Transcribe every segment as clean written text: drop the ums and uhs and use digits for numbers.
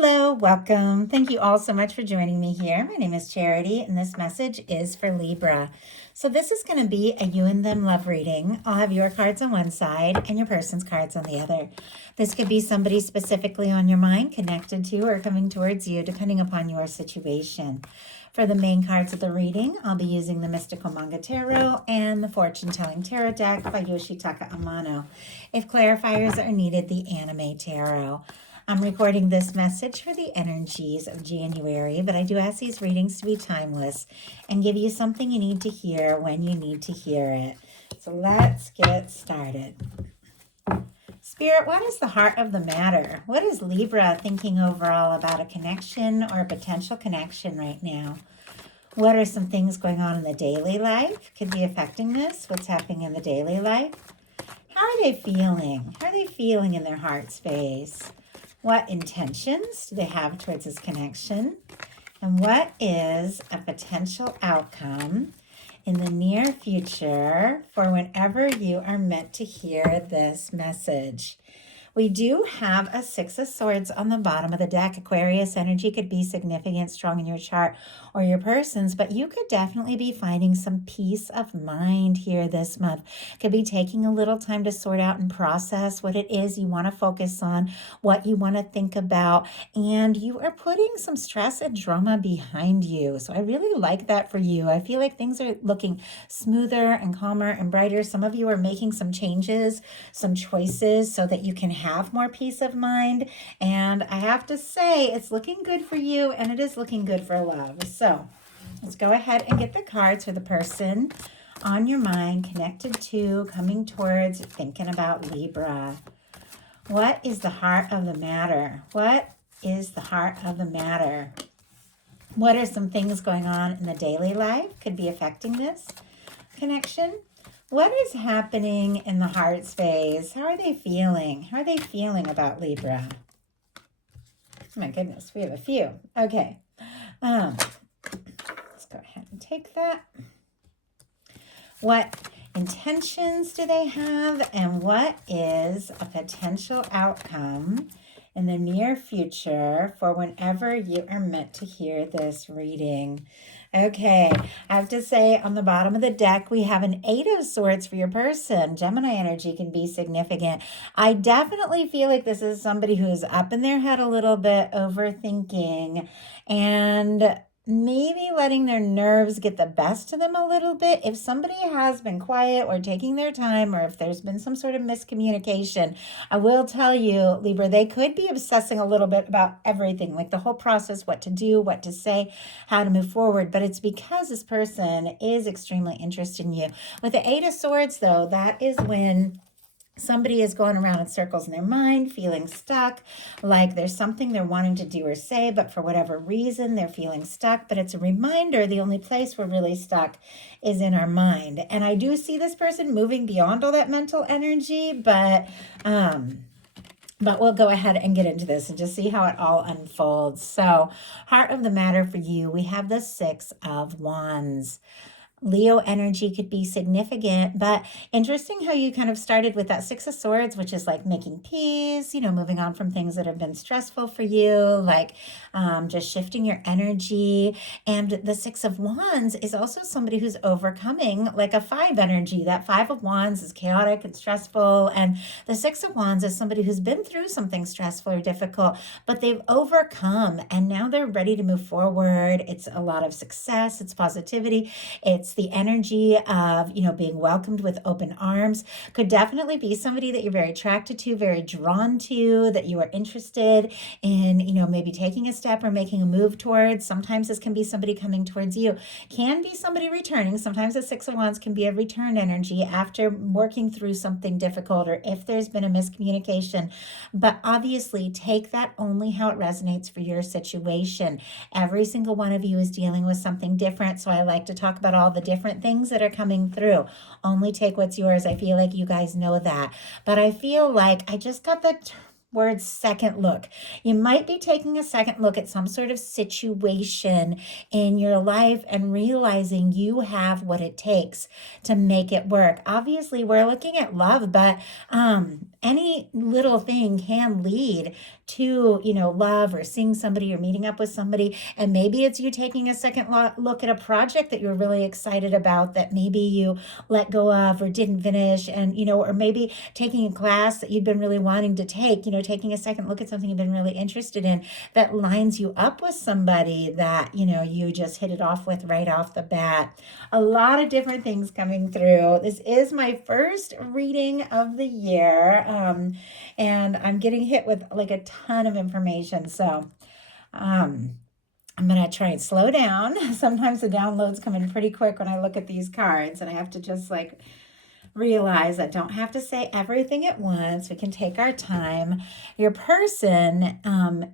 Hello, welcome. Thank you all so much for joining me here. My name is Charity, and this message is for Libra. So this is going to be a you and them love reading. I'll have your cards on one side and your person's cards on the other. This could be somebody specifically on your mind, connected to, or coming towards you, depending upon your situation. For the main cards of the reading, I'll be using the Mystical Manga Tarot and the Fortune Telling Tarot deck by Yoshitaka Amano. If clarifiers are needed, the Anime Tarot. I'm recording this message for the energies of January, but I do ask these readings to be timeless and give you something you need to hear when you need to hear it. So let's get started. Spirit, what is the heart of the matter? What is Libra thinking overall about a connection or a potential connection right now? What are some things going on in the daily life? Could be affecting this. What's happening in the daily life? How are they feeling? How are they feeling in their heart space? What intentions do they have towards this connection? And what is a potential outcome in the near future for whenever you are meant to hear this message? We do have a Six of Swords on the bottom of the deck. Aquarius energy could be significant, strong in your chart or your person's, but you could definitely be finding some peace of mind here this month. Could be taking a little time to sort out and process what it is you want to focus on, what you want to think about, and you are putting some stress and drama behind you. So I really like that for you. I feel like things are looking smoother and calmer and brighter. Some of you are making some changes, some choices so that you can have more peace of mind. And I have to say, it's looking good for you, and it is looking good for love. So let's go ahead and get the cards for the person on your mind, connected to, coming towards, thinking about Libra. What is the heart of the matter? What is the heart of the matter? What are some things going on in the daily life? Could be affecting this connection. What is happening in the heart space? How are they feeling? How are they feeling about Libra? Oh my goodness, we have a few. Okay. Let's go ahead and take that. What intentions do they have? And what is a potential outcome in the near future for whenever you are meant to hear this reading? Okay, I have to say on the bottom of the deck, we have an Eight of Swords for your person. Gemini energy can be significant. I definitely feel like this is somebody who's up in their head a little bit, overthinking, and maybe letting their nerves get the best of them a little bit. If somebody has been quiet or taking their time, or if there's been some sort of miscommunication, I will tell you, Libra, they could be obsessing a little bit about everything, like the whole process, what to do, what to say, how to move forward. But it's because this person is extremely interested in you. With the Eight of Swords, though, that is when somebody is going around in circles in their mind, feeling stuck, like there's something they're wanting to do or say, but for whatever reason, they're feeling stuck. But it's a reminder, the only place we're really stuck is in our mind. And I do see this person moving beyond all that mental energy, but we'll go ahead and get into this and just see how it all unfolds. So, heart of the matter for you, we have the Six of Wands. Leo energy could be significant, but interesting how you kind of started with that Six of Swords, which is like making peace, moving on from things that have been stressful for you, like just shifting your energy. And the Six of Wands is also somebody who's overcoming like a Five energy. That Five of Wands is chaotic and stressful. And the Six of Wands is somebody who's been through something stressful or difficult, but they've overcome and now they're ready to move forward. It's a lot of success. It's positivity. It's the energy of, being welcomed with open arms. Could definitely be somebody that you're very attracted to, very drawn to, that you are interested in, maybe taking a step or making a move towards. Sometimes this can be somebody coming towards you. Can be somebody returning. Sometimes the Six of Wands can be a return energy after working through something difficult or if there's been a miscommunication. But obviously, take that only how it resonates for your situation. Every single one of you is dealing with something different. So I like to talk about all the different things that are coming through. Only take what's yours. I feel like you guys know that. But I feel like I just got the word second look. You might be taking a second look at some sort of situation in your life and realizing you have what it takes to make it work. Obviously, we're looking at love, but any little thing can lead to, love, or seeing somebody or meeting up with somebody. And maybe it's you taking a second look at a project that you're really excited about that maybe you let go of or didn't finish. And, or maybe taking a class that you've been really wanting to take, taking a second look at something you've been really interested in that lines you up with somebody that, you just hit it off with right off the bat. A lot of different things coming through. This is my first reading of the year, and I'm getting hit with like a ton of information. So I'm going to try and slow down. Sometimes the downloads come in pretty quick when I look at these cards, and I have to just like realize I don't have to say everything at once. We can take our time. Your person,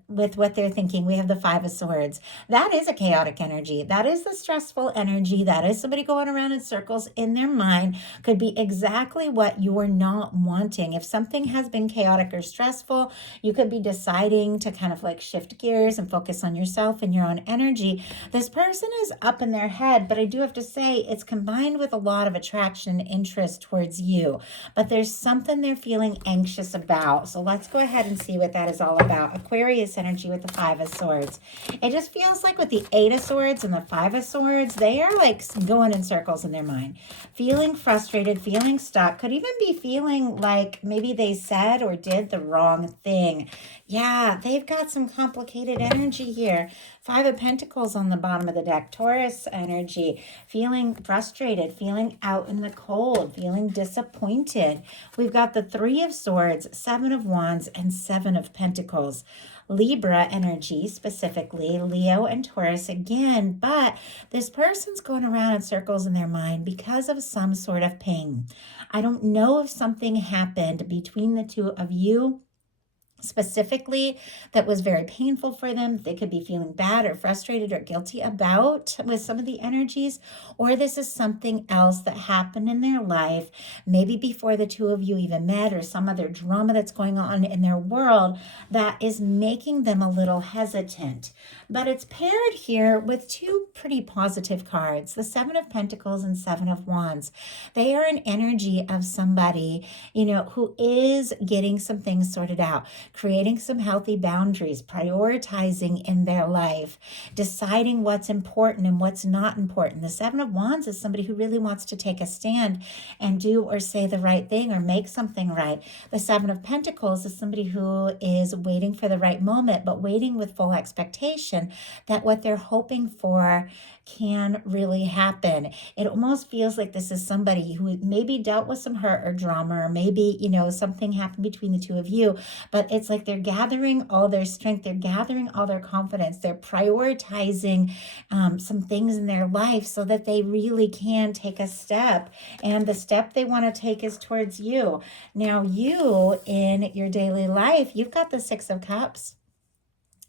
with what they're thinking, we have the Five of Swords. That is a chaotic energy. That is the stressful energy. That is somebody going around in circles in their mind. Could be exactly what you're not wanting. If something has been chaotic or stressful, you could be deciding to kind of like shift gears and focus on yourself and your own energy. This person is up in their head, but I do have to say it's combined with a lot of attraction and interest towards you, but there's something they're feeling anxious about. So let's go ahead and see what that is all about. Aquarius energy with the Five of Swords. It just feels like with the Eight of Swords and the Five of Swords, they are like going in circles in their mind, feeling frustrated, feeling stuck, could even be feeling like maybe they said or did the wrong thing. Yeah, they've got some complicated energy here. Five of Pentacles on the bottom of the deck. Taurus energy, feeling frustrated, feeling out in the cold, feeling disappointed. We've got the Three of Swords, Seven of Wands, and Seven of Pentacles. Libra energy, specifically Leo and Taurus again, but this person's going around in circles in their mind because of some sort of pain. I don't know if something happened between the two of you specifically that was very painful for them. They could be feeling bad or frustrated or guilty about with some of the energies, or this is something else that happened in their life, maybe before the two of you even met, or some other drama that's going on in their world that is making them a little hesitant. But it's paired here with two pretty positive cards, the Seven of Pentacles and Seven of Wands. They are an energy of somebody, who is getting some things sorted out, creating some healthy boundaries, prioritizing in their life, deciding what's important and what's not important. The Seven of Wands is somebody who really wants to take a stand and do or say the right thing or make something right. The Seven of Pentacles is somebody who is waiting for the right moment, but waiting with full expectation that what they're hoping for can really happen. It almost feels like this is somebody who maybe dealt with some hurt or drama, or maybe, something happened between the two of you, but it's like they're gathering all their strength, they're gathering all their confidence, they're prioritizing some things in their life so that they really can take a step, and the step they want to take is towards you. Now, you in your daily life, you've got the Six of Cups.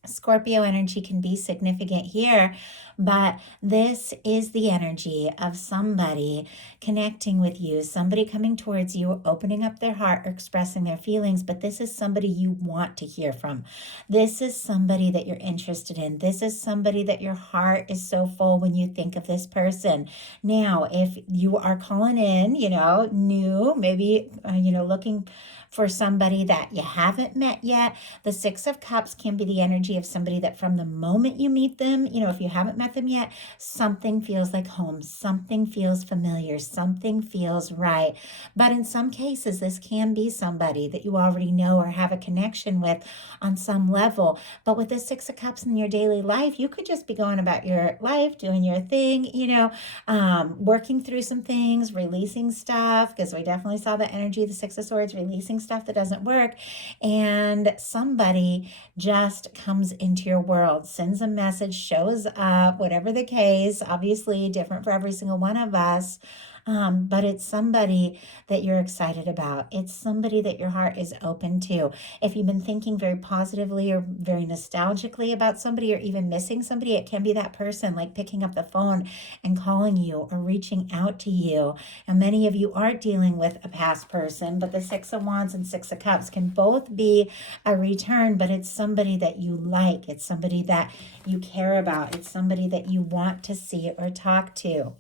Scorpio energy can be significant here, but this is the energy of somebody connecting with you, somebody coming towards you, opening up their heart or expressing their feelings, but this is somebody you want to hear from. This is somebody that you're interested in. This is somebody that your heart is so full when you think of this person. Now, if you are calling in, new, maybe, looking for somebody that you haven't met yet, the Six of Cups can be the energy of somebody that from the moment you meet them, if you haven't met them yet, something feels like home, something feels familiar, something feels right. But in some cases, this can be somebody that you already know or have a connection with on some level. But with the Six of Cups in your daily life, you could just be going about your life, doing your thing, working through some things, releasing stuff, because we definitely saw the energy of the Six of Swords, releasing stuff that doesn't work, and somebody just comes into your world, sends a message, shows up, whatever the case, obviously different for every single one of us. But it's somebody that you're excited about. It's somebody that your heart is open to. If you've been thinking very positively or very nostalgically about somebody, or even missing somebody, it can be that person, like picking up the phone and calling you or reaching out to you. And many of you aren't dealing with a past person, but the Six of Wands and Six of Cups can both be a return, but it's somebody that you like. It's somebody that you care about. It's somebody that you want to see or talk to.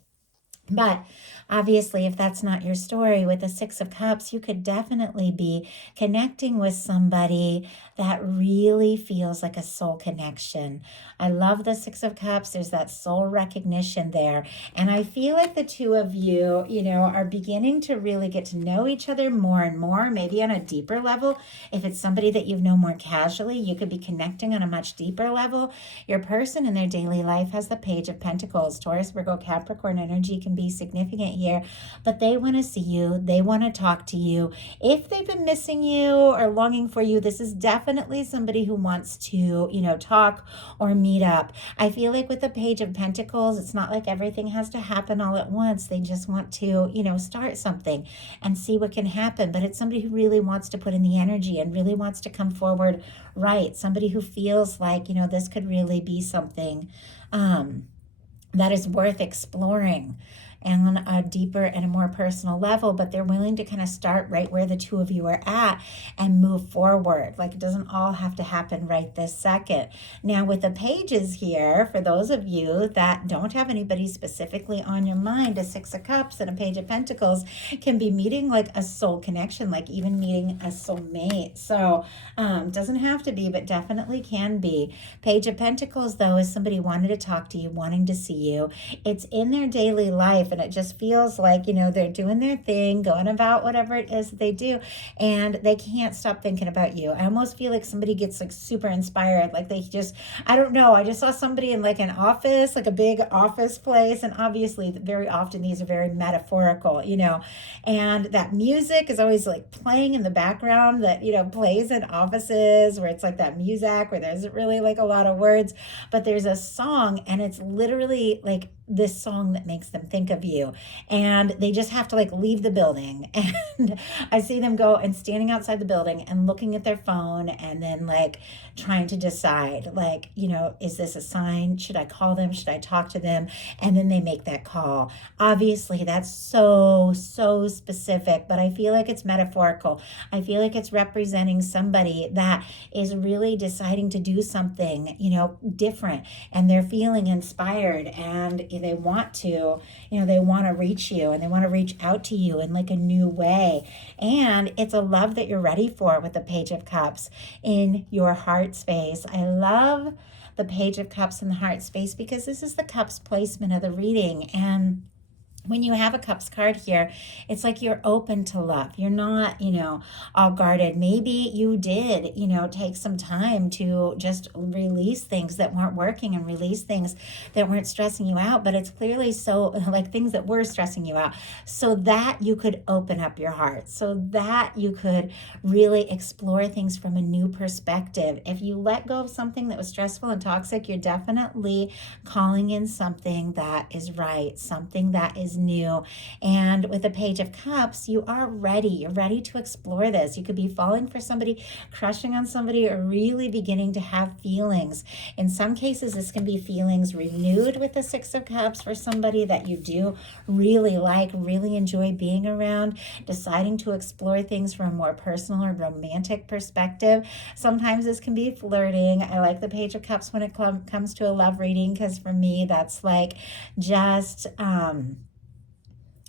But obviously, if that's not your story with the Six of Cups, you could definitely be connecting with somebody that really feels like a soul connection. I love the Six of Cups. There's that soul recognition there. And I feel like the two of you, are beginning to really get to know each other more and more, maybe on a deeper level. If it's somebody that you've known more casually, you could be connecting on a much deeper level. Your person in their daily life has the Page of Pentacles. Taurus, Virgo, Capricorn energy can be significant here, but they want to see you. They want to talk to you. If they've been missing you or longing for you, this is definitely somebody who wants to, talk or meet up. I feel like with the Page of Pentacles, it's not like everything has to happen all at once. They just want to, start something and see what can happen. But it's somebody who really wants to put in the energy and really wants to come forward right. Somebody who feels like, this could really be something that is worth exploring and on a deeper and a more personal level, but they're willing to kind of start right where the two of you are at and move forward. Like, it doesn't all have to happen right this second. Now, with the pages here, for those of you that don't have anybody specifically on your mind, a Six of Cups and a Page of Pentacles can be meeting like a soul connection, like even meeting a soulmate. So doesn't have to be, but definitely can be. Page of Pentacles, though, is somebody wanting to talk to you, wanting to see you. It's in their daily life, and it just feels like, they're doing their thing, going about whatever it is that they do, and they can't stop thinking about you. I almost feel like somebody gets like super inspired, like they just, I don't know, I just saw somebody in like an office, like a big office place, and obviously very often these are very metaphorical, and that music is always like playing in the background that, plays in offices where it's like that music where there's really like a lot of words, but there's a song and it's literally like this song that makes them think of you, and they just have to like leave the building. And I see them go and standing outside the building and looking at their phone and then like trying to decide, like, is this a sign? Should I call them? Should I talk to them? And then they make that call. Obviously that's so specific, but I feel like it's metaphorical. I feel like it's representing somebody that is really deciding to do something, different, and they're feeling inspired, and they want to, they want to reach you, and they want to reach out to you in like a new way. And it's a love that you're ready for with the Page of Cups in your heart space. I love the Page of Cups in the heart space because this is the cups placement of the reading. And when you have a cups card here, it's like you're open to love. You're not, all guarded. Maybe you did, take some time to just release things that weren't working and release things that weren't stressing you out. But it's clearly so like things that were stressing you out, so that you could open up your heart, so that you could really explore things from a new perspective. If you let go of something that was stressful and toxic, you're definitely calling in something that is right, something that is new. And with the Page of Cups, you are ready. You're ready to explore this. You could be falling for somebody, crushing on somebody, or really beginning to have feelings. In some cases, this can be feelings renewed with the Six of Cups for somebody that you do really like, really enjoy being around, deciding to explore things from a more personal or romantic perspective. Sometimes this can be flirting. I like the Page of Cups when it comes to a love reading, because for me, that's like just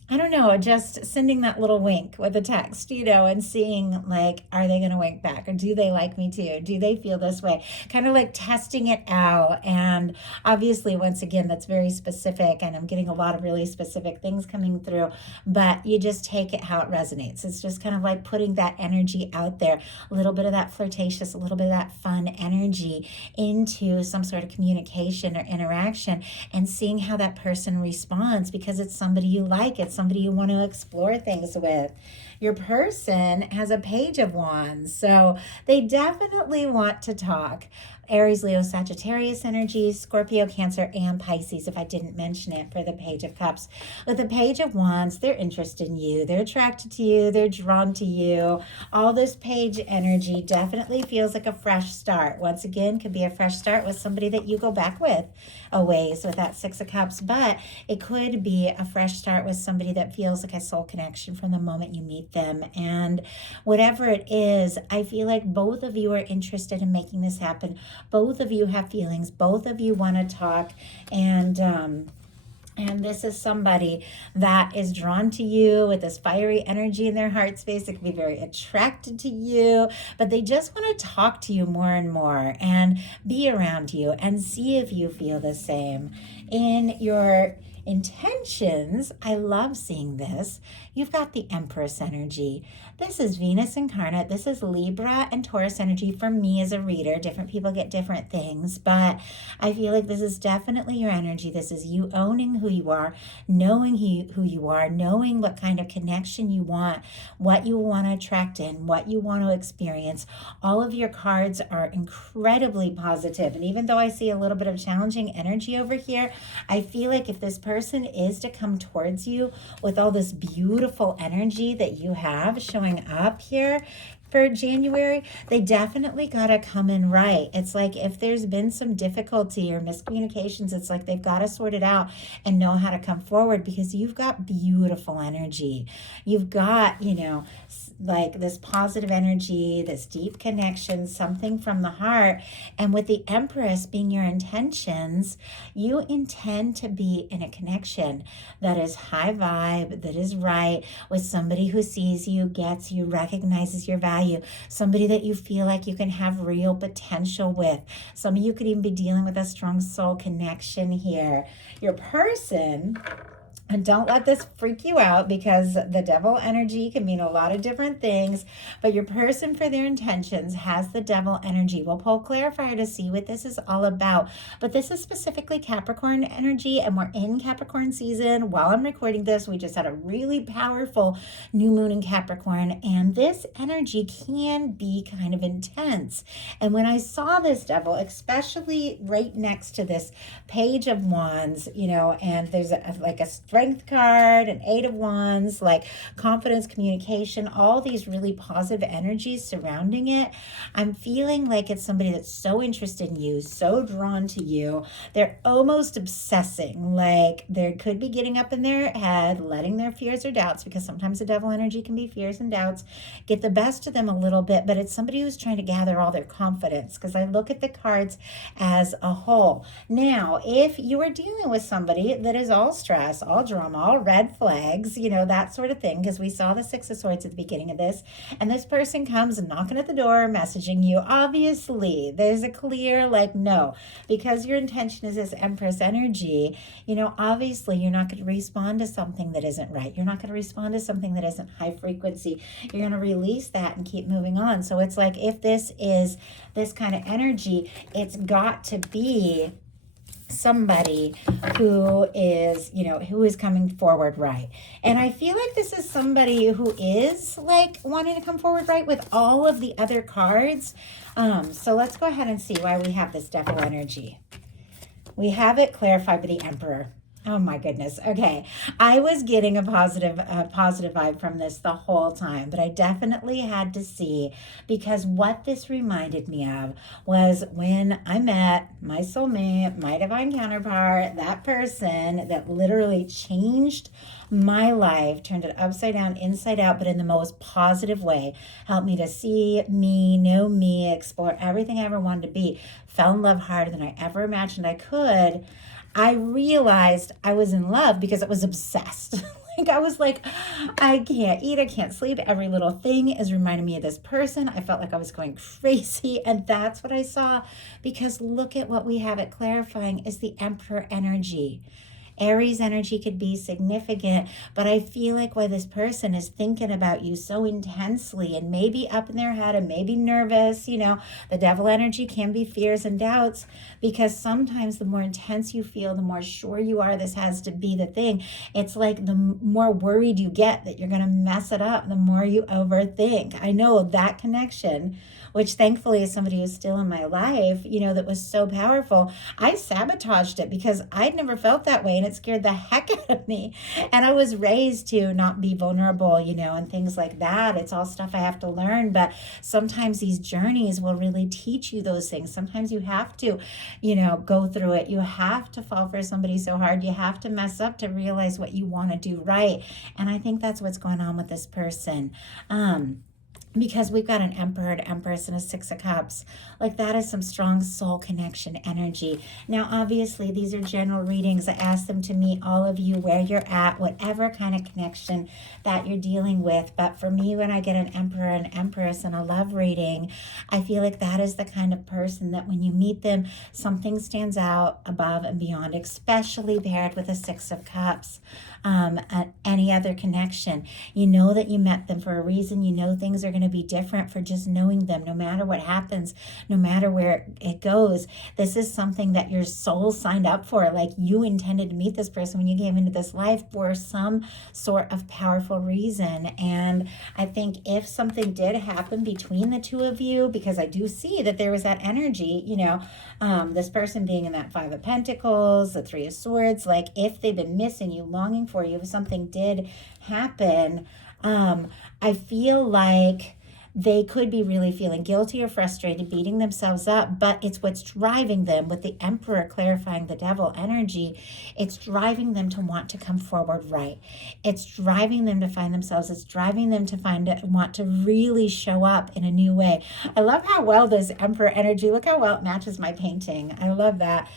I don't know, just sending that little wink with a text, and seeing like, are they going to wink back, or do they like me too? Do they feel this way? Kind of like testing it out. And obviously, once again, that's very specific, and I'm getting a lot of really specific things coming through, but you just take it how it resonates. It's just kind of like putting that energy out there, a little bit of that flirtatious, a little bit of that fun energy into some sort of communication or interaction, and seeing how that person responds, because it's somebody you like, it's somebody you want to explore things with. Your person has a Page of Wands, so they definitely want to talk. Aries, Leo, Sagittarius energies, Scorpio, Cancer, and Pisces, if I didn't mention it, for the Page of Cups. With the Page of Wands, they're interested in you. They're attracted to you. They're drawn to you. All this page energy definitely feels like a fresh start. Once again, could be a fresh start with somebody that you go back with a ways with that Six of Cups, but it could be a fresh start with somebody that feels like a soul connection from the moment you meet them. And whatever it is, I feel like both of you are interested in making this happen. Both of you have feelings. Both of you want to talk. And And this is somebody that is drawn to you with this fiery energy in their heart space. It can be very attracted to you, but they just want to talk to you more and more and be around you and see if you feel the same. In your intentions, I love seeing this. You've got the Empress energy. This is Venus incarnate. This is Libra and Taurus energy for me as a reader. Different people get different things, but I feel like this is definitely your energy. This is you owning who you are, knowing who you are, knowing what kind of connection you want, what you want to attract in, what you want to experience. All of your cards are incredibly positive. And even though I see a little bit of challenging energy over here, I feel like if this person is to come towards you with all this beautiful energy that you have showing up here for January, they definitely got to come in right. It's like if there's been some difficulty or miscommunications, it's like they've got to sort it out and know how to come forward, because you've got beautiful energy. You've got, like this positive energy, this deep connection, something from the heart. And with the Empress being your intentions, you intend to be in a connection that is high vibe, that is right, with somebody who sees you, gets you, recognizes your value, somebody that you feel like you can have real potential with. Some of you could even be dealing with a strong soul connection here. Your person, and don't let this freak you out, because the devil energy can mean a lot of different things, but your person for their intentions has the devil energy. We'll pull clarifier to see what this is all about, but this is specifically Capricorn energy, and we're in Capricorn season. While I'm recording this, we just had a really powerful new moon in Capricorn, and this energy can be kind of intense. And when I saw this devil, especially right next to this Page of Wands, and there's like a Strength card, an 8 of Wands, like confidence, communication, all these really positive energies surrounding it. I'm feeling like it's somebody that's so interested in you, so drawn to you. They're almost obsessing, like they could be getting up in their head, letting their fears or doubts, because sometimes the devil energy can be fears and doubts, get the best of them a little bit, but it's somebody who's trying to gather all their confidence, because I look at the cards as a whole. Now, if you are dealing with somebody that is all stress, all drama, all red flags, that sort of thing, because we saw the Six of Swords at the beginning of this, and this person comes knocking at the door, messaging you, obviously there's a clear no, because your intention is this Empress energy, obviously you're not going to respond to something that isn't right. You're not going to respond to something that isn't high frequency. You're going to release that and keep moving on. So it's like, if this is this kind of energy, it's got to be somebody who is, who is coming forward right. And I feel like this is somebody who is wanting to come forward right with all of the other cards. So let's go ahead and see why we have this devil energy. We have it clarified by the Emperor. Oh my goodness. Okay. I was getting a positive vibe from this the whole time, but I definitely had to see, because what this reminded me of was when I met my soulmate, my divine counterpart, that person that literally changed my life, turned it upside down, inside out, but in the most positive way, helped me to see me, know me, explore everything I ever wanted to be, fell in love harder than I ever imagined I could. I realized I was in love because I was obsessed. I was like, I can't eat, I can't sleep. Every little thing is reminding me of this person. I felt like I was going crazy. And that's what I saw, because look at what we have it clarifying is the Emperor energy. Aries energy could be significant, but I feel like why this person is thinking about you so intensely and maybe up in their head and maybe nervous, the devil energy can be fears and doubts, because sometimes the more intense you feel, the more sure you are this has to be the thing. It's like the more worried you get that you're going to mess it up, the more you overthink. I know that connection, which thankfully is somebody who's still in my life, that was so powerful. I sabotaged it because I'd never felt that way, and it scared the heck out of me. And I was raised to not be vulnerable, and things like that. It's all stuff I have to learn, but sometimes these journeys will really teach you those things. Sometimes you have to, go through it. You have to fall for somebody so hard. You have to mess up to realize what you want to do right. And I think that's what's going on with this person. because we've got an Emperor, an Empress, and a Six of Cups. Like, that is some strong soul connection energy. Now, obviously, these are general readings. I ask them to meet all of you where you're at, whatever kind of connection that you're dealing with. But for me, when I get an Emperor and Empress and a love reading, I feel like that is the kind of person that when you meet them, something stands out above and beyond, especially paired with a Six of Cups. Any other connection, you know that you met them for a reason. You know things are going to be different for just knowing them, no matter what happens, no matter where it goes. This is something that your soul signed up for. Like, you intended to meet this person when you came into this life for some sort of powerful reason. And I think if something did happen between the two of you, because I do see that there was that energy, this person being in that Five of Pentacles, the Three of Swords, like, if they've been missing you, longing for you, if something did happen, I feel like they could be really feeling guilty or frustrated, beating themselves up, but it's what's driving them. With the Emperor clarifying the Devil energy, it's driving them to want to come forward right. It's driving them to find themselves. It's driving them to want to really show up in a new way. I love how well this Emperor energy, look how well it matches my painting. I love that.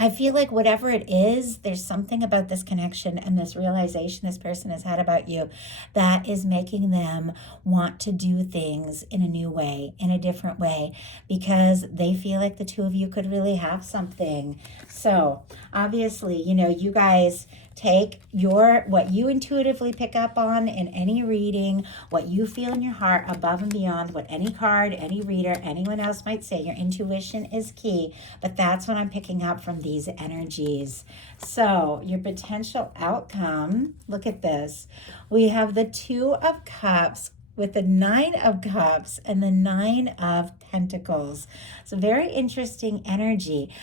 I feel like whatever it is, there's something about this connection and this realization this person has had about you that is making them want to do things in a new way, in a different way, because they feel like the two of you could really have something. So obviously, you guys take what you intuitively pick up on in any reading, what you feel in your heart above and beyond what any card, any reader, anyone else might say. Your intuition is key, but that's what I'm picking up from these energies. So your potential outcome, look at this. We have the Two of Cups with the Nine of Cups and the Nine of Pentacles. So very interesting energy.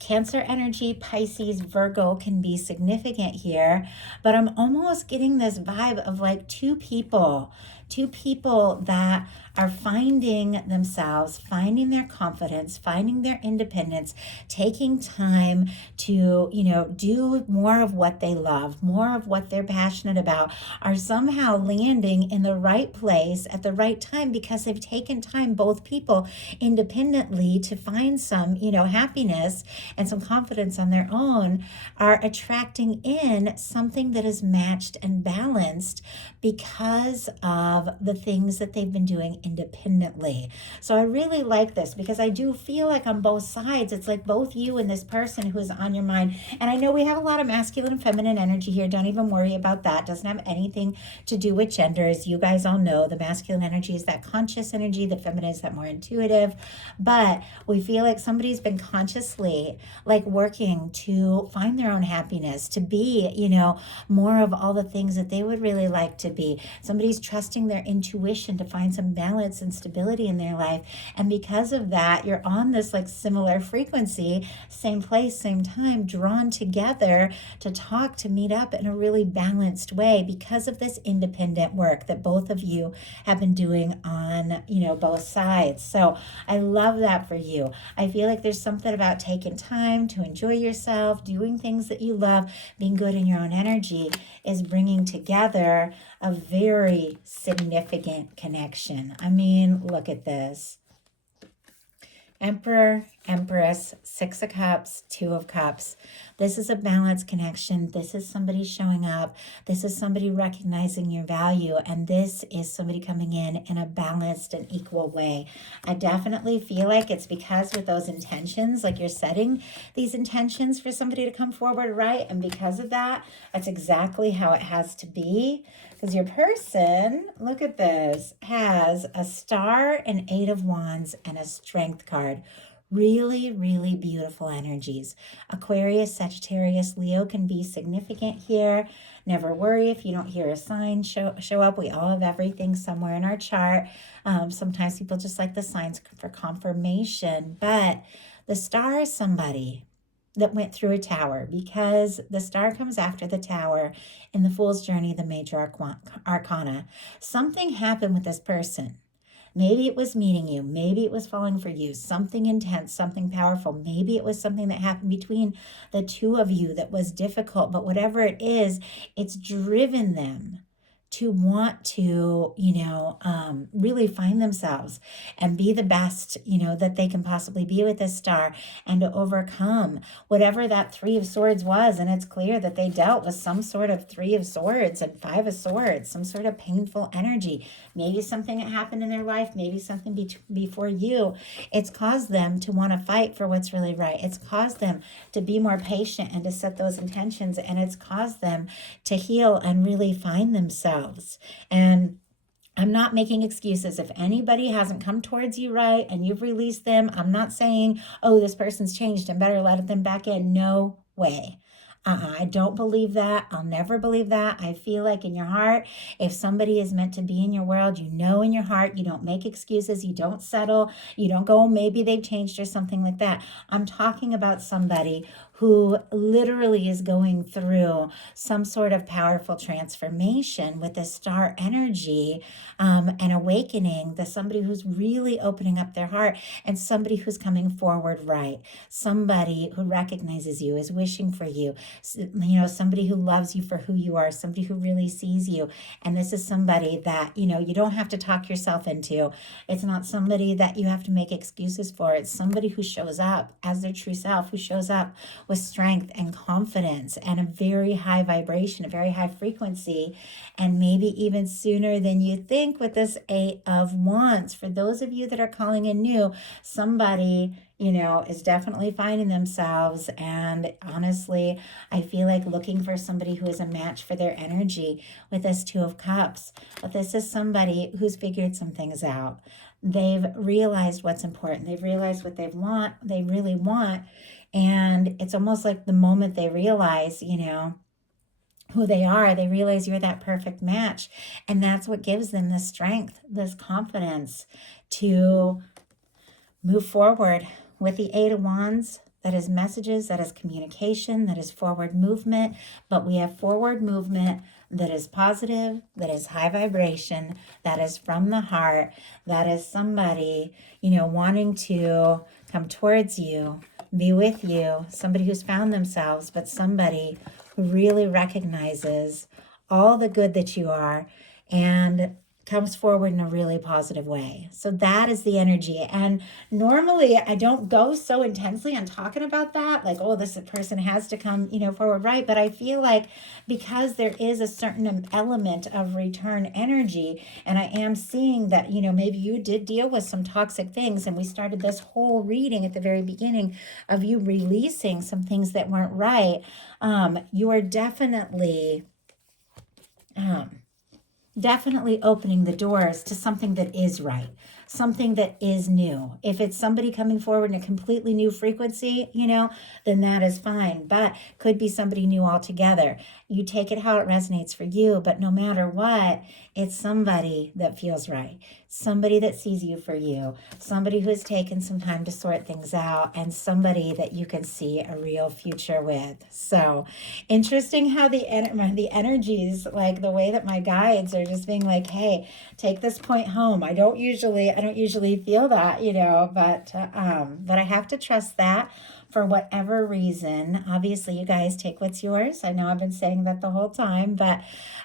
Cancer energy, Pisces, Virgo can be significant here, but I'm almost getting this vibe of like two people that are finding themselves, finding their confidence, finding their independence, taking time to, do more of what they love, more of what they're passionate about, are somehow landing in the right place at the right time because they've taken time, both people independently, to find some, happiness and some confidence on their own, are attracting in something that is matched and balanced because of the things that they've been doing independently. So I really like this because I do feel like on both sides, it's like both you and this person who is on your mind. And I know we have a lot of masculine and feminine energy here. Don't even worry about that. Doesn't have anything to do with gender. As you guys all know, the masculine energy is that conscious energy, the feminine is that more intuitive. But we feel like somebody's been consciously like working to find their own happiness, to be, more of all the things that they would really like to be. Somebody's trusting their intuition to find some balance and stability in their life. And because of that, you're on this like similar frequency, same place, same time, drawn together to talk, to meet up in a really balanced way because of this independent work that both of you have been doing on, both sides. So I love that for you. I feel like there's something about taking time to enjoy yourself, doing things that you love, being good in your own energy is bringing together a very significant connection. I mean, look at this. Emperor, Empress, Six of Cups, Two of Cups. This is a balanced connection. This is somebody showing up. This is somebody recognizing your value. And this is somebody coming in a balanced and equal way. I definitely feel like it's because with those intentions, like you're setting these intentions for somebody to come forward, right? And because of that, that's exactly how it has to be. Because your person, look at this, has a Star, an Eight of Wands, and a Strength card. Really, really beautiful energies. Aquarius, Sagittarius, Leo can be significant here. Never worry if you don't hear a sign show up. We all have everything somewhere in our chart. Sometimes people just like the signs for confirmation. But the Star is somebody that went through a tower, because the Star comes after the Tower in the Fool's Journey, the major arcana. Something happened with this person. Maybe it was meeting you. Maybe it was falling for you. Something intense, something powerful. Maybe it was something that happened between the two of you that was difficult. But whatever it is, it's driven them to want to, really find themselves and be the best, that they can possibly be with this star, and to overcome whatever that Three of Swords was. And it's clear that they dealt with some sort of Three of Swords and Five of Swords, some sort of painful energy, maybe something that happened in their life, maybe something before you. It's caused them to want to fight for what's really right. It's caused them to be more patient and to set those intentions, and it's caused them to heal and really find themselves. And I'm not making excuses. If anybody hasn't come towards you right and you've released them, I'm not saying, oh, this person's changed and better let them back in. No way. I don't believe that. I'll never believe that. I feel like in your heart, if somebody is meant to be in your world, in your heart, you don't make excuses, you don't settle, you don't go, maybe they've changed or something like that. I'm talking about somebody who literally is going through some sort of powerful transformation with the star energy, and awakening. Somebody who's really opening up their heart, and somebody who's coming forward right. Somebody who recognizes you, is wishing for you, somebody who loves you for who you are, somebody who really sees you. And this is somebody that, you don't have to talk yourself into. It's not somebody that you have to make excuses for. It's somebody who shows up as their true self, who shows up with strength and confidence and a very high vibration, a very high frequency, and maybe even sooner than you think with this Eight of Wands. For those of you that are calling in new, somebody, is definitely finding themselves. And honestly, I feel like looking for somebody who is a match for their energy with this Two of Cups. But this is somebody who's figured some things out. They've realized what's important. They've realized what they really want. And it's almost like the moment they realize, who they are, they realize you're that perfect match. And that's what gives them the strength, this confidence to move forward with the Eight of Wands. That is messages, that is communication, that is forward movement. But we have forward movement that is positive, that is high vibration, that is from the heart, that is somebody, wanting to come towards you, be with you, somebody who's found themselves, but somebody who really recognizes all the good that you are and comes forward in a really positive way. So that is the energy. And normally I don't go so intensely on talking about that, like, oh, this person has to come, forward, right? But I feel like because there is a certain element of return energy, and I am seeing that, maybe you did deal with some toxic things, and we started this whole reading at the very beginning of you releasing some things that weren't right. You are definitely opening the doors to something that is right, something that is new. If it's somebody coming forward in a completely new frequency, then that is fine. But could be somebody new altogether. You take it how it resonates for you, but no matter what, it's somebody that feels right, somebody that sees you for you, somebody who has taken some time to sort things out, and somebody that you can see a real future with. So interesting how the energies, like the way that my guides are just being like, hey, take this point home. I don't usually feel that, but I have to trust that. For whatever reason, obviously you guys take what's yours. I know I've been saying that the whole time, but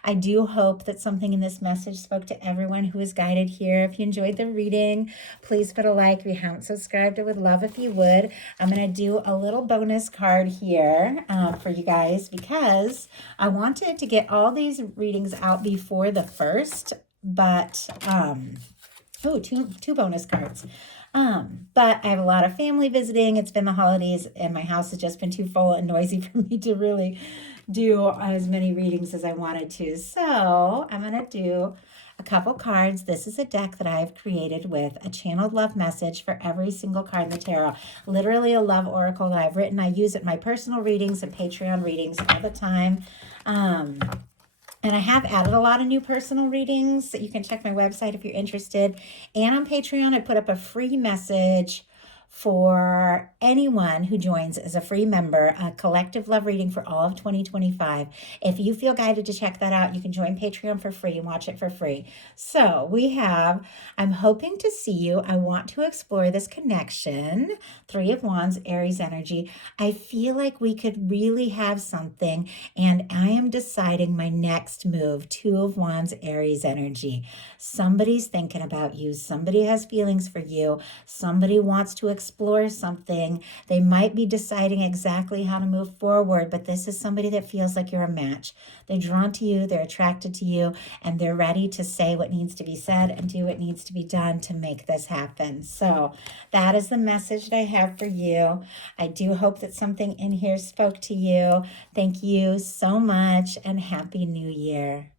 I do hope that something in this message spoke to everyone who is guided here. If you enjoyed the reading, please put a like. If you haven't subscribed, I would love if you would. I'm going to do a little bonus card here for you guys, because I wanted to get all these readings out before the first, but two bonus cards. But I have a lot of family visiting. It's been the holidays and my house has just been too full and noisy for me to really do as many readings as I wanted to. So I'm going to do a couple cards. This is a deck that I've created with a channeled love message for every single card in the tarot. Literally a love oracle that I've written. I use it in my personal readings and Patreon readings all the time. And I have added a lot of new personal readings. You can check my website if you're interested. And on Patreon, I put up a free message for anyone who joins as a free member, a collective love reading for all of 2025. If you feel guided to check that out, you can join Patreon for free and watch it for free. So we have, I'm hoping to see you. I want to explore this connection. Three of Wands, Aries energy. I feel like we could really have something, and I am deciding my next move. Two of Wands, Aries energy. Somebody's thinking about you. Somebody has feelings for you. Somebody wants to explore something. They might be deciding exactly how to move forward, but this is somebody that feels like you're a match. They're drawn to you, they're attracted to you, and they're ready to say what needs to be said and do what needs to be done to make this happen. So that is the message that I have for you. I do hope that something in here spoke to you. Thank you so much, and Happy New Year.